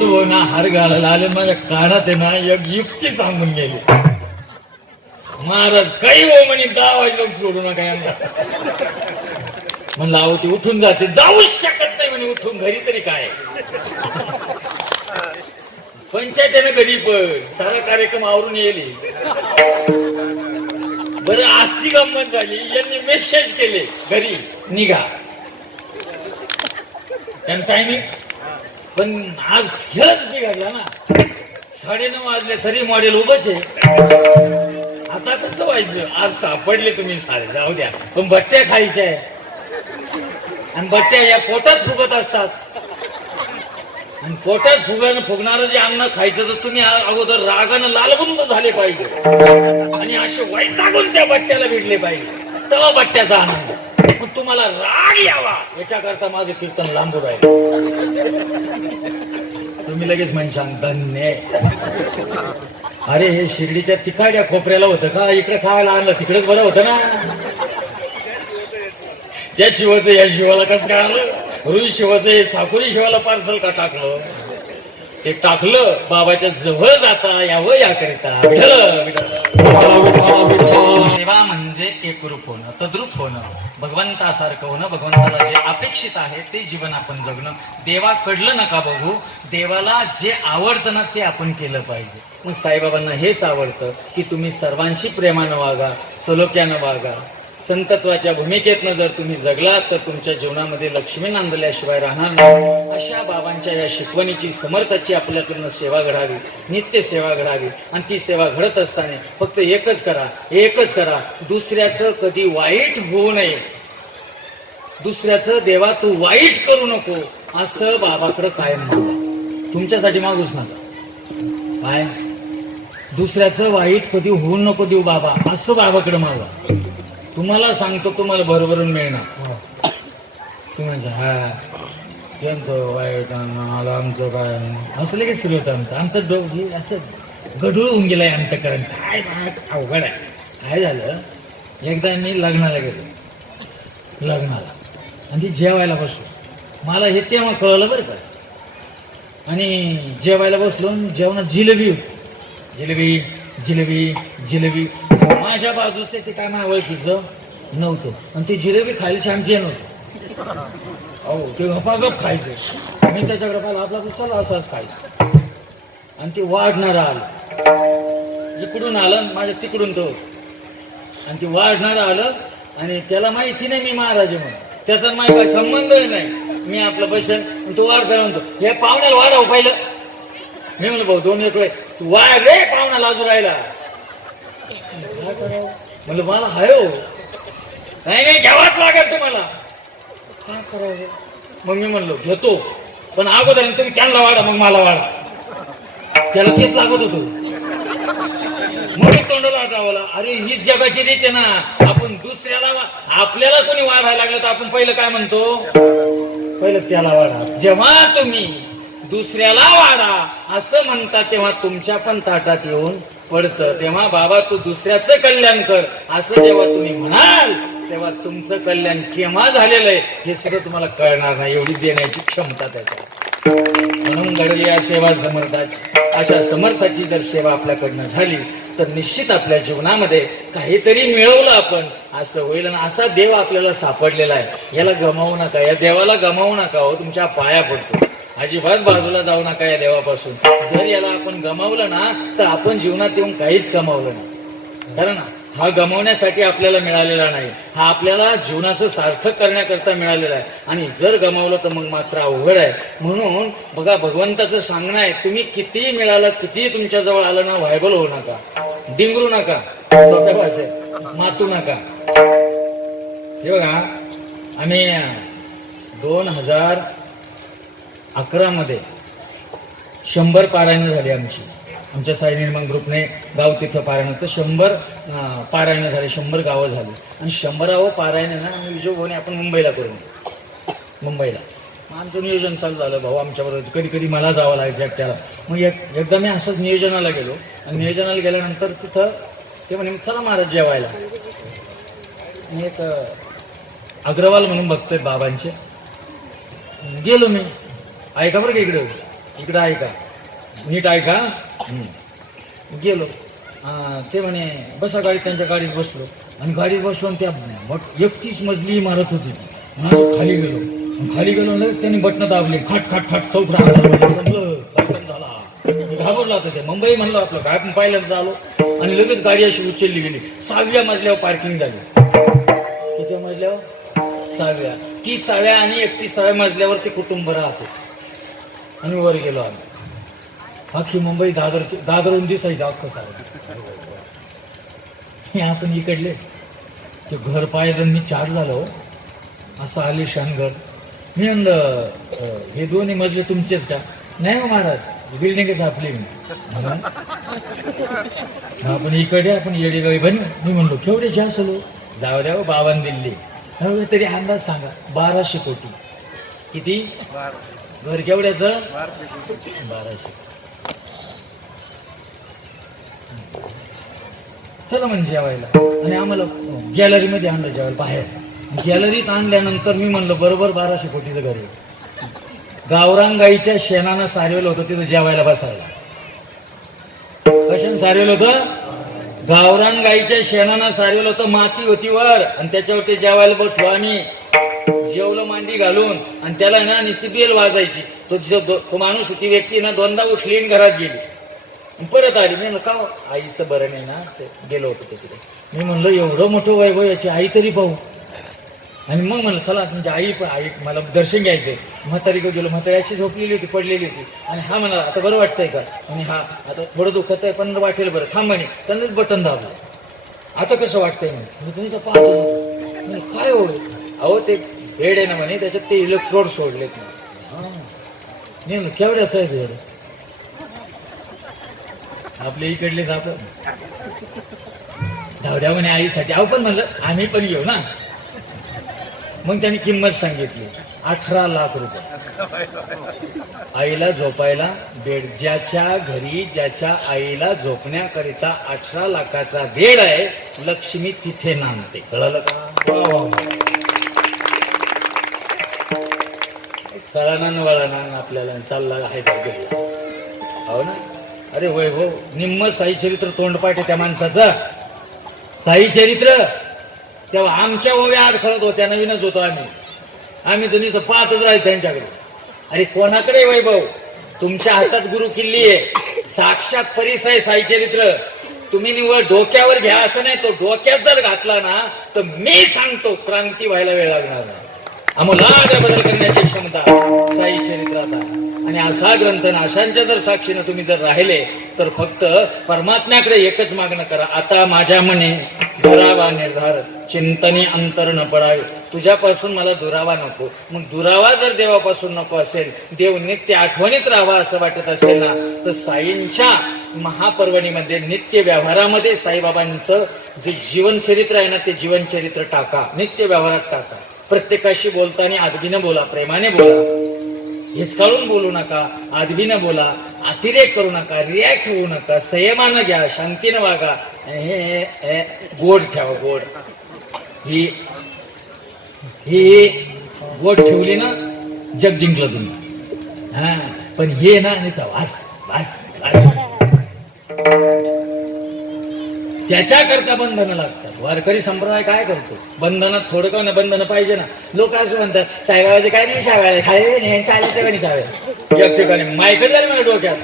तो ना हार घालायला आले माझ्या कानात आहे ना एक युक्ती सांगून गेली. महाराज काही हो म्हणे 10 वाजता सोडू नका यांना. म्हणलं अहो ती उठून जाते, जाऊच शकत नाही म्हणे उठून, घरी तरी काय पंचायतीनं घरी पण सारा कार्यक्रम आवरून येईल. बरं अशी गंमत झाली, यांनी मेसेज केले घरी निघा त्यांना टायमिंग, पण आज खेळच बिघडला ना. 9:30 वाजले तरी मॉडेल उभंच आहे. आता कसं व्हायचं, आज सापडले तुम्ही सारे, जाऊ द्या, पण बट्ट्या खायच्या आहे आणि बट्ट्या या पोटात फुगत असतात. आणि पोटात फुगणारं जे अन्न खायचं तर तुम्ही अगोदर रागानं लालबुंद झाले पाहिजे आणि असे वैतागून त्या बट्ट्याला भिडले पाहिजे, तेव्हा बट्ट्याचा आनंद. मग तुम्हाला राग यावा याच्याकरता माझं कीर्तन लांबू राहील. तुम्ही लगेच म्हणशान धन्य. अरे हे शिर्डीच्या तिकाड्या खोपऱ्याला होतं का, इकडे खायला आणलं तिकडेच बरं होतं ना. त्या शिवाचं या शिवाला कसं काय आलं, रुई शिवाचं साकुरी शिवाला पार्सल का टाकलं. ते टाकलं बाबाच्या जवळ जाता यावं याकरिता. सेवा म्हणजे एकरूप होणं, तद्रूप होणं, भगवंतासारखं होणं, भगवंताला जे अपेक्षित आहे ते जीवन आपण जगणं. देवाकडलं नका बघू, देवाला जे आवडतं ना ते आपण केलं पाहिजे. मग साईबाबांना हेच आवडतं की तुम्ही सर्वांशी प्रेमानं वागा, सलोख्यानं वागा. संतत्वाच्या भूमिकेतनं जर तुम्ही जगलात तर तुमच्या जीवनामध्ये लक्ष्मी नांदल्याशिवाय राहणार नाही. अशा बाबांच्या या शिकवणीची, समर्थाची आपल्याकडनं सेवा घडावी, नित्य सेवा घडावी. आणि ती सेवा घडत असताना फक्त एकच करा, दुसऱ्याचं कधी वाईट होऊ नये. दुसऱ्याचं देवा तू वाईट करू नको असं बाबाकडं कायम मागा. तुमच्यासाठी मागूच नका. काय दुसऱ्याचं वाईट कधी होऊ नको देऊ बाबा असं बाबाकडे मागा. तुम्हाला सांगतो तुम्हाला भरभरून मिळणार. तुम्ही हा यांचं वाईट आलं आमचं काय असं लगेच सुरू होतं. आमचं असं गढूळ होऊन गेलंय अंतकरण. काय अवघड आहे. काय झालं, एकदा मी लग्नाला गेलो, लग्नाला आणि ती जेवायला बसलो. मला हे तेव्हा कळलं बरं का. आणि जेवायला बसलो, जेवणात जिलेबी होती. जिलेबी जिलेबी जिलेबी. माझ्या बाजूचे ते काय माझ्या ओळखीचं नव्हतं आणि ती जिलेबी खायला शांती नव्हती. अहो ते गपागप खायचं. मी त्याच्याकडे पाहिलं, आपला चला असंच खायचं. आणि ते वाढणारं आलं, इकडून आलं माझ्या तिकडून तो, आणि ते वाढणारं आलं आणि त्याला माहिती नाही मी महाराज म्हणून, त्याचा माझा काही संबंधही नाही. मी आपलं बसेल, तो वाढ करा म्हणतो, हे पाहुण्याला वाढावं पाहिलं. मी म्हणलं भाऊ 2 एक वेळ तू वाढ रे, पाहुणा लाजू राहिला. म्हणलं मला हाय हो. नाही घ्यावाच लागेल तुम्हाला. काय करावं. मग मी म्हणलो घेतो, पण अगोदर तुम्ही त्यांना वाढा मग मला वाढा. त्याला तेच लागत होतो. मग तोंडाला आठवला, अरे हीच जगाची रीत आहे ना. आपण दुसऱ्याला, आपल्याला कोणी वाढायला लागलं तर आपण पहिलं काय म्हणतो, पहिलं त्याला वाढा. जेव्हा तुम्ही दुसऱ्याला वाढा असं म्हणता तेव्हा तुमच्या पण ताटात येऊन पडतं. तेव्हा बाबा तू दुसऱ्याचं कल्याण कर असं जेव्हा तुम्ही म्हणाल तेव्हा तुमचं कल्याण केव्हा झालेलं आहे हे सुद्धा तुम्हाला कळणार नाही. एवढी देण्याची क्षमता त्याच्या. म्हणून घडली या सेवा समर्थाची. अशा समर्थाची जर सेवा आपल्याकडनं झाली तर निश्चित आपल्या जीवनामध्ये काहीतरी मिळवलं आपण असं होईल. आणि असा देव आपल्याला सापडलेला आहे, याला गमावू नका. या देवाला गमावू नका हो. तुमच्या पाया पडतो. अजिबात बाजूला जाऊ नका या देवापासून. जर याला आपण गमावलं ना तर आपण जीवनात येऊन काहीच गमावलं नाही. कारण हा गमावण्यासाठी आपल्याला मिळालेला नाही, हा आपल्याला जीवनाचं सार्थक करण्याकरता मिळालेला आहे. आणि जर गमावलं तर मग मात्र अवघड आहे. म्हणून बघा भगवंताचं सांगणं आहे, तुम्ही कितीही मिळालं, कितीही तुमच्या जवळ आलं ना, व्हायबल होऊ नका, डिंगरू नका, सोप्या भाषेत मातू नका. हे बघा आम्ही 2011 मध्ये 100 पारायण झाली आमची. आमच्या साई निर्माण ग्रुपने गाव तिथं पारायण होतं. 100 पारायण झाले, 100 गावं झाली. आणि 100वे पारायण ना आम्ही विजोभाऊने आपण मुंबईला करून, मुंबईला आमचं नियोजन चालू झालं. भाऊ आमच्याबरोबर, कधी कधी मला जावं लागायचं एकट्याला. मग एकदा मी असंच नियोजनाला गेलो आणि नियोजनाला गेल्यानंतर तिथं ते म्हणे चला महाराज जेवायला. आणि एक अग्रवाल म्हणून बघतोय बाबांचे, गेलो मी. ऐका बरं का इकडे, इकडं ऐका, नीट ऐका. गेलो. ते म्हणे बसा गाडीत. त्यांच्या गाडीत बसलो आणि गाडीत बसलो आणि त्या 31 मजली इमारत होती. म्हणून खाली गेलो ना, त्यांनी बटणं दाबली. खाट खाट खाट चौकडा झाला. घाबरला होता ते. मुंबई म्हणलं आपलं काय, पण पहिल्यांदा आलो आणि लगेच गाडी अशी उचलली गेली. 6व्या मजल्यावर पार्किंग झाली. किती मजल्यावर? 6व्या. 30व्या आणि 31व्या मजल्यावर ते कुटुंब राहतो. आणि वर गेलो आम्ही. अख्खी मुंबई दादरून दिसायचं अख्खं सारं. आपण इकडले ते घर पाहिलं, मी चार झालो. असं आलिशान घर. मी म्हणलं हे दोन्ही मजले तुमचेच का? नाही हो महाराज, बिल्डिंगच आपली. आपण इकडे आपण येडेगावी बन. मी म्हणलो केवढ्याचे असलो? जाऊ द्या बाबांनी दिल्ली. तरी अंदाज सांगा. 1200 कोटी. किती? घर केवढ्याचं? 1200. चला म्हणजे जेवायला. आणि आम्हाला गॅलरीमध्ये आणलं जेवायला बाहेर. गॅलरीत आणल्यानंतर मी म्हणलं बरोबर 1200 कोटीचं घर आहे. गावरान गाईच्या शेणानं सारवेलं होतं तिथं जेवायला बसायला. कशानं सारवेलं होतं? गावरान गाईच्या शेणानं सारवेलं होतं. माती होती वर आणि त्याच्यावरती जेवायला बसलो आम्ही. जेवलं मांडी घालून आणि त्याला ना नुसती बेल वाजायची. तो माणूस, ती व्यक्ती ना दोनदा उठली आणि घरात गेली. परत आली. मी म्हणलं का आईचं बरं नाही ना, ते गेलो होतो तिकडे. मी म्हणलं एवढं मोठं वैभव, याची आई तरी पाहू. आणि मग म्हणलं चला तुमची आई मला दर्शन घ्यायचंय. म्हातारीकडे गेलो. म्हातारी अशी झोपलेली होती, पडलेली होती. आणि हा म्हणाला आता बरं वाटतंय का? आणि हा आता थोडं दुखत आहे पण वाटेल बरं, थांब म्हणे. त्यांनाच बटन दाबलं. आता कसं वाटतंय म्हणे. तुमचं पाहतो काय हो? अहो ते बेड आहे ना म्हणे, त्याच्यात ते इलेक्ट्रोड सोडलेत ना. नाही केवढ्याच आहे बेड? आपल्या इकडले जातो. धावड्या म्हणे आईसाठी. अहो पण म्हणलं आम्ही पण घेऊ ना. मग त्यांनी किंमत सांगितली 18 लाख रुपये. आईला झोपायला बेड. ज्याच्या घरी ज्याच्या आईला झोपण्याकरिता 18 लाखाचा बेड आहे, लक्ष्मी तिथे नांदते. कळलं का? कळाना वळाना आपल्याला चालला आहे बेडला. हो ना. अरे होय हो. निम्म साई चरित्र तोंडपाठ आहे त्या माणसाचं. साई चरित्र तेव्हा आमच्या ओव्या अडखळत होत्या. नवीनच होतो आम्ही तर पाहतच राहील त्यांच्याकडे. अरे कोणाकडे वैभव? तुमच्या हातात गुरु किल्ली आहे. साक्षात परीस आहे साई चरित्र. तुम्ही निवड डोक्यावर घ्या असं नाही. तो डोक्यात जर घातला ना तर मी सांगतो क्रांती व्हायला वेळ लागणार नाही. आम्हाला बदल करण्याची क्षमता साई चरित्रात आहे. आणि असा ग्रंथ अशांच्या जर साक्षीनं तुम्ही जर राहिले तर फक्त परमात्म्याकडे एकच मागणं करा. आता माझ्या मने दुरावा निर्धार, चिंतनी अंतर न पडावे. तुझ्यापासून मला दुरावा नको. मग दुरावा जर देवापासून नको असेल, देव नित्य आठवणीत राहावा असं वाटत असेल ना, तर साईंच्या महापर्वणीमध्ये नित्य व्यवहारामध्ये साईबाबांचं जे जीवनचरित्र आहे ना, ते जीवनचरित्र टाका. नित्य व्यवहारात टाका. प्रत्येकाशी बोलताना आदबीनं बोला, प्रेमाने बोला. हिसकाळून बोलू नका, आदबीनं बोला, अतिरेक करू नका, रिॲक्ट होऊ नका, संयमानं घ्या, शांतीनं वागा. हे गोड ठेवा. गोड ही गोड ठेवली ना जग जिंकलं तुम्ही. हा पण हे ना नाही तर वास त्याच्याकरता बंधनं लागतात. वारकरी संप्रदाय काय करतो? बंधनात थोडं का ना बंधनं पाहिजे ना. लोक असं म्हणतात साईबाबाचे काय नाही, शाळा खायला नाही, चालते का नाही शाळा. एक ठिकाणी मायकच झाली माझ्या डोक्यात.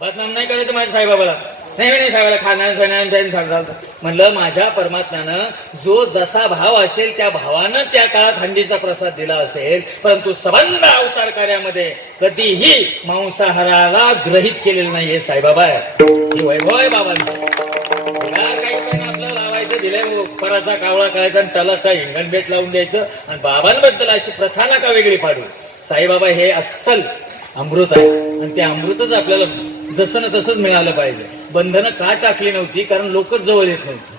बदनाम नाही करायचं माझ्या साईबाबाला. नाही साहेबाला खाण्यास सांगतात. म्हणलं माझ्या परमात्म्यानं जो जसा भाव असेल त्या भावानं त्या काळात हंडीचा प्रसाद दिला असेल, परंतु संबंध अवतार कार्यामध्ये कधीही मांसाहाराला ग्रहित केलेलं नाही. हे साईबाबा आहे. हे वैभव आहे बाबांचं. काही पण आपलं लावायचं दिलंय, पराचा कावळा करायचा आणि त्याला काय हिंगण बेट लावून द्यायचं. आणि बाबांबद्दल अशी प्रथा नका वेगळी पाडू. साईबाबा हे अस्सल अमृत आहे आणि ते अमृतच आपल्याला जसं ना तसंच मिळालं पाहिजे. बंधनं का टाकली नव्हती? कारण लोकच जवळ येत नव्हती.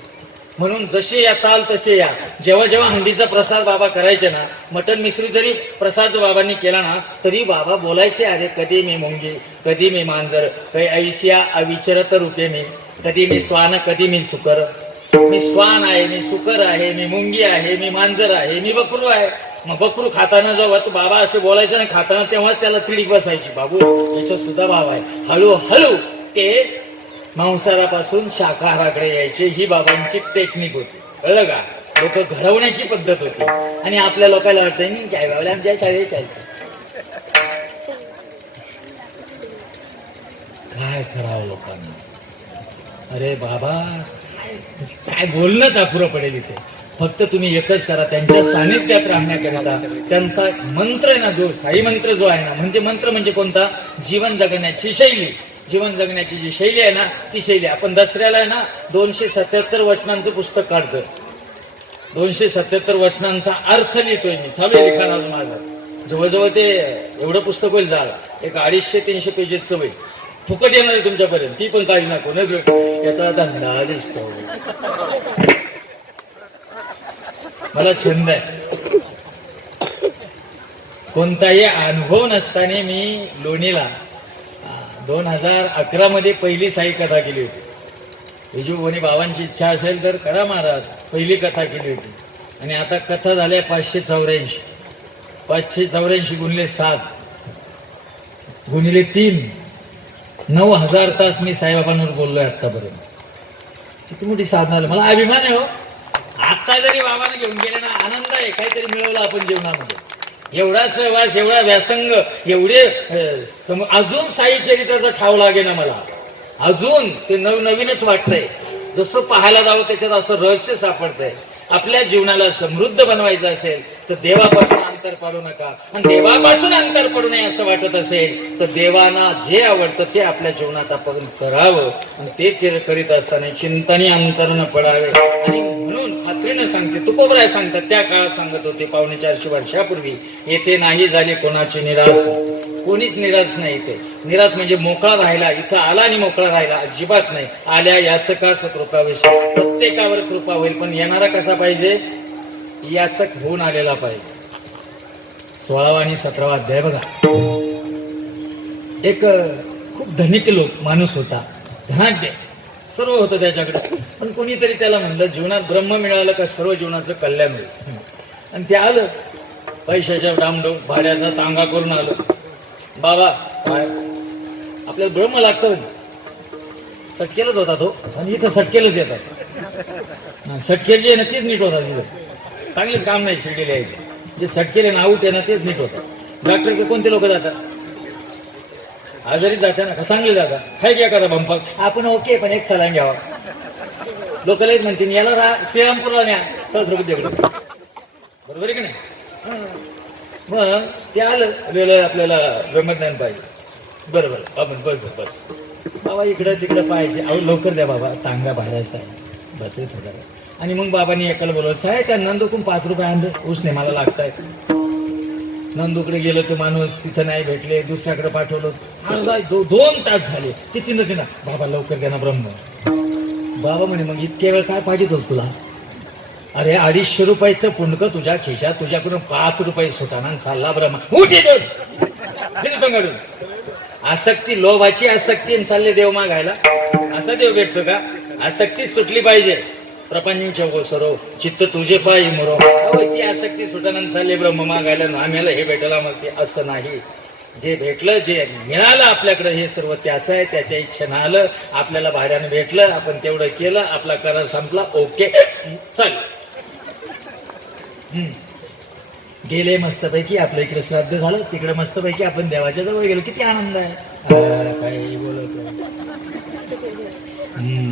म्हणून जसे येताल तसे या. जेव्हा जेव्हा हंडीचा प्रसाद बाबा करायचे ना, मटन मिश्री जरी प्रसाद बाबांनी केला ना, तरी बाबा बोलायचे, अरे कधी मी मुंगी, कधी मी मांजर, काही ऐशिया अविचरत रूपे मी, कधी मी स्वान, कधी मी सुकर. मी स्वान आहे, मी सुकर आहे, मी मुंगी आहे, मी मांजर आहे, मी बकरू आहे. मग बकरू खाताना जेव्हा तो बाबा असे बोलायचं ना खाताना, तेव्हा त्याला तिडीक बसायची, बाबू याच्यात सुद्धा भाव आहे. हळूहळू ते मांसाहारापासून शाकाहाराकडे यायचे. ही बाबांची टेक्निक होती, कळलं का? लोक घडवण्याची पद्धत होती. आणि आपल्या लोकांना वाटतं नाही काय बाबा आमच्या शाळेत चालतं. काय करावं लोकांना? अरे बाबा काय बोलणंच अपुरं पडेल इथे. फक्त तुम्ही एकच करा, त्यांच्या सानिध्यात राहण्याकरिता त्यांचा मंत्र आहे ना, जो साई मंत्र जो आहे ना, मंत्र म्हणजे कोणता? जीवन जगण्याची शैली. जीवन जगण्याची जी शैली आहे ना, ती शैली आपण दसऱ्याला आहे ना 277 वचनांचं पुस्तक काढतोय. 277 वचनांचा अर्थ लिहितोय मी. चालू आहे लिखाण अजून माझं. जवळजवळ ते एवढं पुस्तक होईल झालं, एक 250-300 पेजेसचं होईल. फुकट येणार आहे तुमच्यापर्यंत, ती पण काढी नको न. याचा धंदा दिसतो. मला छंद आहे. कोणताही अनुभव नसताना मी लोणीला 2011 मध्ये पहिली साई कथा केली होती. विजू कोणी बाबांची इच्छा असेल तर करा महाराज, पहिली कथा केली होती. आणि आता कथा झाल्या 584. 584 गुणिले 7 गुणिले 3 9,000 तास मी साईबाबांवर बोललोय आतापर्यंत. किती मोठी साधना आली. मला अभिमान आहे हो. आता जरी बाबांना घेऊन गेले ना, आनंद आहे. काहीतरी मिळवलं आपण जीवनामध्ये. एवढा सहवास, एवढा व्यासंग, एवढे अजून साई चरित्राचा ठाव लागे ना मला. अजून ते नवनवीनच वाटतंय. जसं पाहायला जावं त्याच्यात असं रहस्य सापडतंय. आपल्या जीवनाला समृद्ध बनवायचं असेल तर देवापासून अंतर पाडू नका. आणि देवापासून अंतर पडू नये असं वाटत असेल तर देवांना जे आवडतं ते आपल्या जीवनात आपण करावं. आणि ते करीत असताना चिंतनी अंतरण पडावे. आणि म्हणून खात्रीनं सांगते, तुकोबराय सांगतात, त्या काळात सांगत होते 450 वर्षापूर्वी, येथे नाही झाले कोणाची निराश. कोणीच निराश नाही. इथे निराश म्हणजे मोकळा राहिला. इथं आला आणि मोकळा राहिला अजिबात नाही. आल्या याचकास कृपा विषय. प्रत्येकावर कृपा होईल, पण येणारा कसा पाहिजे? याचक होऊन आलेला पाहिजे. 16वा आणि 17वा अध्याय बघा. एक खूप धनिक माणूस होता, धनाढ्य, सर्व होतं त्याच्याकडे. पण कोणीतरी त्याला म्हणलं जीवनात ब्रह्म मिळालं का सर्व जीवनाचं कल्याण होईल. आणि ते आलं पैशाच्या डामडो भाड्याचा तांगा करून आलं. बाबा काय आपल्याला ब्रह्म लागतं. सटकेलच होता तो. आणि इथं सटकेलच येतात. सटकेल जे आहे ना तेच नीट होतात. तिथं चांगलेच काम नाही शिरकेले यायचे. जे सटकेले ना आऊट आहे ना तेच नीट होतात. डॉक्टर कोणते लोक जातात? आजारी जाते ना का चांगले जातात. काय घ्या करा बंपक आपण ओके, पण एक सलाईन घ्यावा. लोक लयच म्हणतील याला श्रीरामपूरला न्या, 100 रुपये देऊ. बरोबर आहे की नाही? मग ते आलं वेळ आपल्याला ब्रह्मज्ञान पाहिजे. बरोबर आपण बस बाबा इकडं तिकडं पाहिजे. अहो लवकर द्या बाबा, तांगा भाडायचा आहे. बस रे थोडा. आणि मग बाबांनी एकाला बोलवलं, साहेब त्या नंदूकडून 5 रुपये आणले, उसने मला लागतायत. नंदूकडे गेलो तो माणूस, तिथं नाही भेटले. दुसऱ्याकडे पाठवलं. 2 तास झाले. तिथं बाबा लवकर द्या ना ब्रह्म. बाबा म्हणे मग इतक्या वेळ काय पाहिजे होत तुला? अरे 250 रुपयाचं पुंडक तुझ्या खिशात, तुझ्याकडून 5 रुपये सुटाना चालला ब्रह्मा. उठी दोन आसक्ती, लोभाची आसक्ती चालले देव मागायला. असा देव भेटतो का? आसक्ती सुटली पाहिजे. प्रपंच सरो चित्त तुझे पायी मोरो. ती आसक्ती सुटाना चालले ब्रह्म मागायला. आम्हाला हे भेटायला मग ते असं नाही. जे भेटलं, जे मिळालं आपल्याकडे, हे सर्व त्याचं आहे. त्याच्या इच्छेनं आलं, आपल्याला भाड्यानं भेटलं, आपण तेवढं केलं, आपला करार संपला. ओके चल. गेले मस्तपैकी. आपल्या इकडे श्राद्ध झालं, तिकडे मस्तपैकी आपण देवाच्या जवळ गेलो. किती आनंद आहे. काही बोलत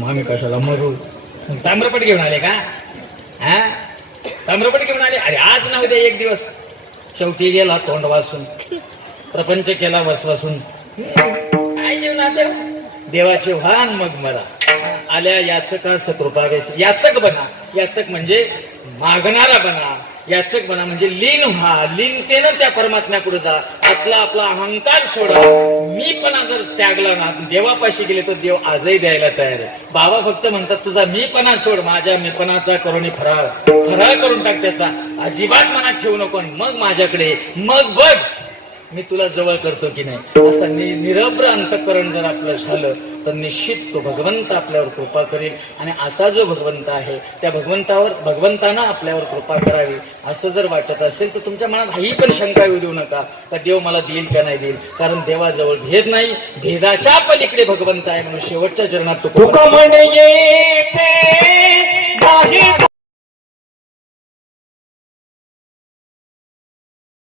आम्ही कशाला मरू. ताम्रपट घेऊन आले का? हा ताम्रपट घेऊन आले. अरे आज ना उद्या एक दिवस शेवटी गेला तोंड वासून, प्रपंच केला वसवासून. काय जीवनात देवाचे व्हान मग मरा. आल्या याचकास कृपा वेस. याचक बना. याचक म्हणजे मागणारा बना. याचक बना म्हणजे लीन व्हा. लीनतेनं त्या परमात्म्यापुढे जा. आपला अहंकार सोडा. मीपणा जर त्यागला ना, देवापाशी गेले तर देव आजही द्यायला तयार आहे. बाबा फक्त म्हणतात तुझा मीपणा सोड, माझ्या मीपणाचा करुणी फराळ करून टाक. त्याचा अजिबात मनात ठेवू नको. मग माझ्याकडे मग बघ मी तुला जवळ करतो की नाही, असं निरभ्र अंतःकरण जर आपलं झालं तर निश्चित तो भगवंत आपल्यावर कृपा करेल. आणि असा जो भगवंत आहे त्या भगवंतानं आपल्यावर कृपा करावी असं जर वाटत असेल तर तुमच्या मनात ही पण शंका येऊ देऊ नका का देव मला देईल का नाही देईल. कारण देवाजवळ भेद नाही, भेदाच्या पलीकडे भगवंत आहे म्हणून शेवटच्या चरणात तुका म्हणे येथे नाही